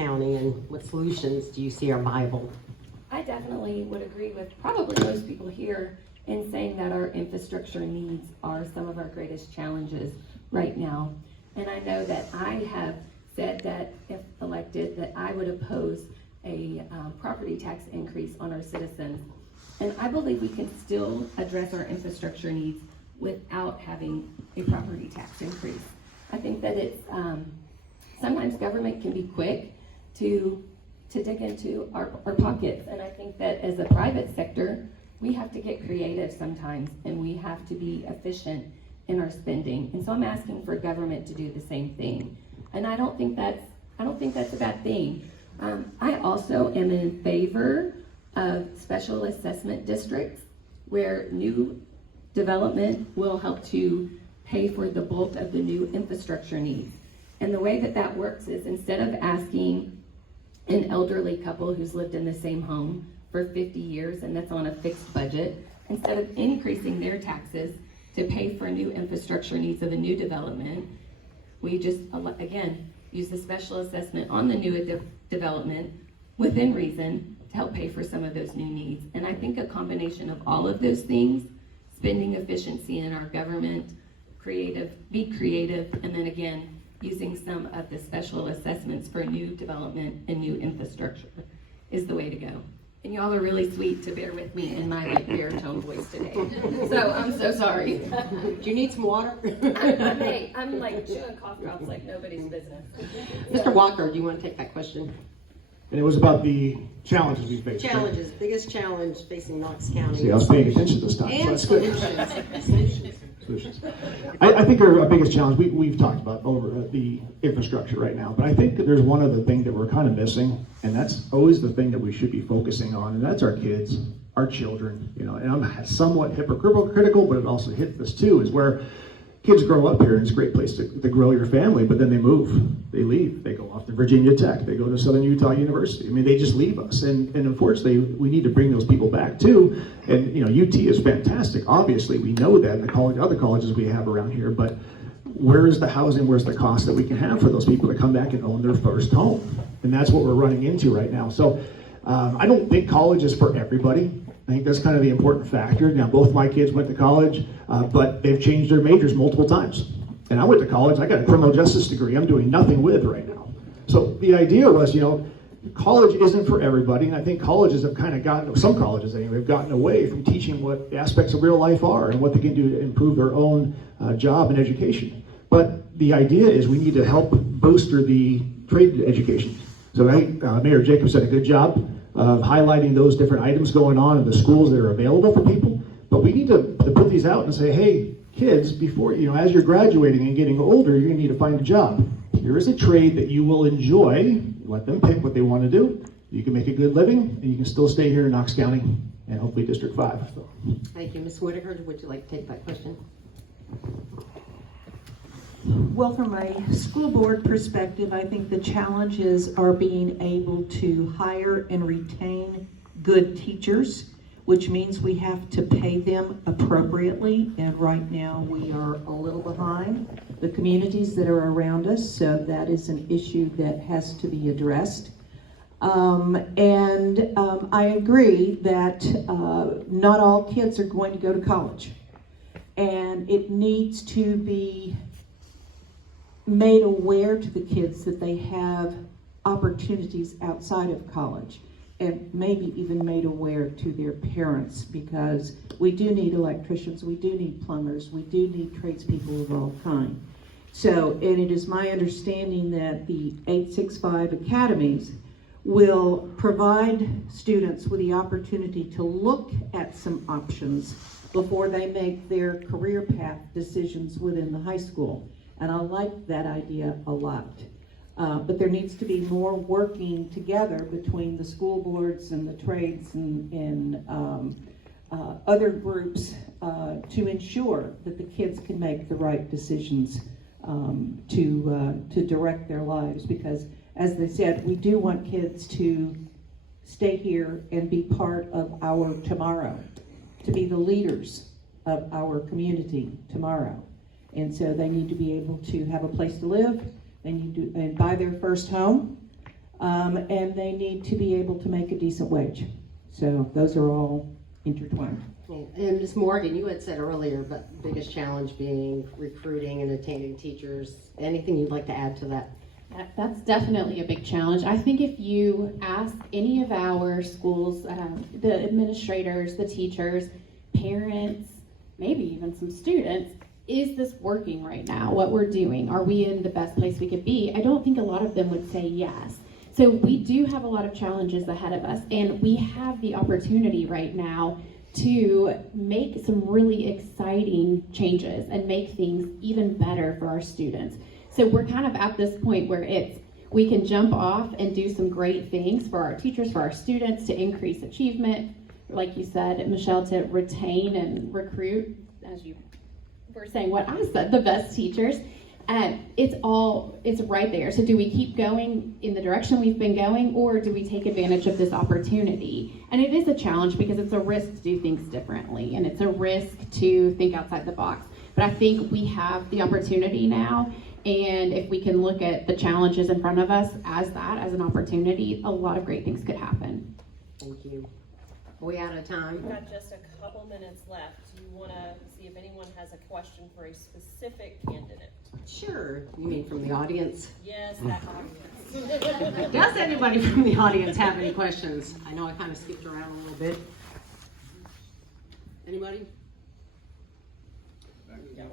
County, and what solutions do you see are viable? I definitely would agree with probably most people here in saying that our infrastructure needs are some of our greatest challenges right now. And I know that I have said that if elected, that I would oppose a property tax increase on our citizens. And I believe we can still address our infrastructure needs without having a property tax increase. I think that it's, sometimes government can be quick to dig into our pockets. And I think that as a private sector, we have to get creative sometimes, and we have to be efficient in our spending. And so I'm asking for government to do the same thing. And I don't think that's a bad thing. I also am in favor of special assessment districts where new development will help to pay for the bulk of the new infrastructure needs. And the way that works is, instead of asking an elderly couple who's lived in the same home for 50 years and that's on a fixed budget, instead of increasing their taxes to pay for new infrastructure needs of a new development, we just, again, use the special assessment on the new development within reason to help pay for some of those new needs. And I think a combination of all of those things, spending efficiency in our government, be creative, and then again, using some of the special assessments for new development and new infrastructure is the way to go. And y'all are really sweet to bear with me in my baritone voice today. So I'm so sorry. Do you need some water? I'm like chewing cough drops like nobody's business. Mr. Walker, do you want to take that question? And it was about the challenges we face. Challenges, biggest challenge facing Knox County. See, I was paying attention this time, so And that's good. solutions. Solutions. I think our biggest challenge, we've talked about over the infrastructure right now, but I think that there's one other thing that we're kind of missing, and that's always the thing that we should be focusing on, and that's our kids, our children. You know, and I'm somewhat hypocritical, but it also hit this too, is where kids grow up here, and it's a great place to grow your family, but then they move, they leave, they go off to Virginia Tech, they go to Southern Utah University. I mean, they just leave us, and unfortunately, we need to bring those people back too. And you know, UT is fantastic. Obviously, we know that, and other colleges we have around here, but where's the housing, where's the cost that we can have for those people to come back and own their first home? And that's what we're running into right now. So I don't think college is for everybody. I think that's kind of the important factor. Now, both my kids went to college, but they've changed their majors multiple times. And I went to college, I got a criminal justice degree I'm doing nothing with right now. So the idea was, you know, college isn't for everybody, and I think colleges have kind of gotten, some colleges anyway, have gotten away from teaching what aspects of real life are and what they can do to improve their own job and education. But the idea is we need to help bolster the trade education. So I think Mayor Jacobs did a good job of highlighting those different items going on in the schools that are available for people. But we need to put these out and say, hey, kids, before, you know, as you're graduating and getting older, you're gonna need to find a job. Here is a trade that you will enjoy. Let them pick what they want to do. You can make a good living, and you can still stay here in Knox County and hopefully District 5. So. Thank you. Ms. Whitaker, would you like to take that question? Well, from a school board perspective, I think the challenges are being able to hire and retain good teachers, which means we have to pay them appropriately. And right now we are a little behind the communities that are around us, so that is an issue that has to be addressed. I agree that not all kids are going to go to college, and it needs to be made aware to the kids that they have opportunities outside of college, and maybe even made aware to their parents, because we do need electricians, we do need plumbers, we do need tradespeople of all kinds. So, and it is my understanding that the 865 academies will provide students with the opportunity to look at some options before they make their career path decisions within the high school. And I like that idea a lot. But there needs to be more working together between the school boards and the trades and other groups to ensure that the kids can make the right decisions to direct their lives. Because, as they said, we do want kids to stay here and be part of our tomorrow, to be the leaders of our community tomorrow. And so they need to be able to have a place to live. They need to buy their first home. and they need to be able to make a decent wage. So those are all intertwined. And Ms. Morgan, you had said earlier, but biggest challenge being recruiting and attaining teachers. Anything you'd like to add to that? That's definitely a big challenge. I think if you ask any of our schools, the administrators, the teachers, parents, maybe even some students, is this working right now, what we're doing? Are we in the best place we could be? I don't think a lot of them would say yes. So we do have a lot of challenges ahead of us, and we have the opportunity right now to make some really exciting changes and make things even better for our students. So we're kind of at this point where we can jump off and do some great things for our teachers, for our students, to increase achievement, like you said, Michelle, to retain and recruit, as you were saying what I said, the best teachers. It's right there. So do we keep going in the direction we've been going, or do we take advantage of this opportunity? And it is a challenge because it's a risk to do things differently, and it's a risk to think outside the box. But I think we have the opportunity now, and if we can look at the challenges in front of us as an opportunity, a lot of great things could happen. Thank you. Are we out of time? We've got just a couple minutes left. Do you want to see if anyone has a question for a specific candidate? Sure. You mean from the audience? Yes, that audience. Does anybody from the audience have any questions? I know I kind of skipped around a little bit. Anybody? Yeah,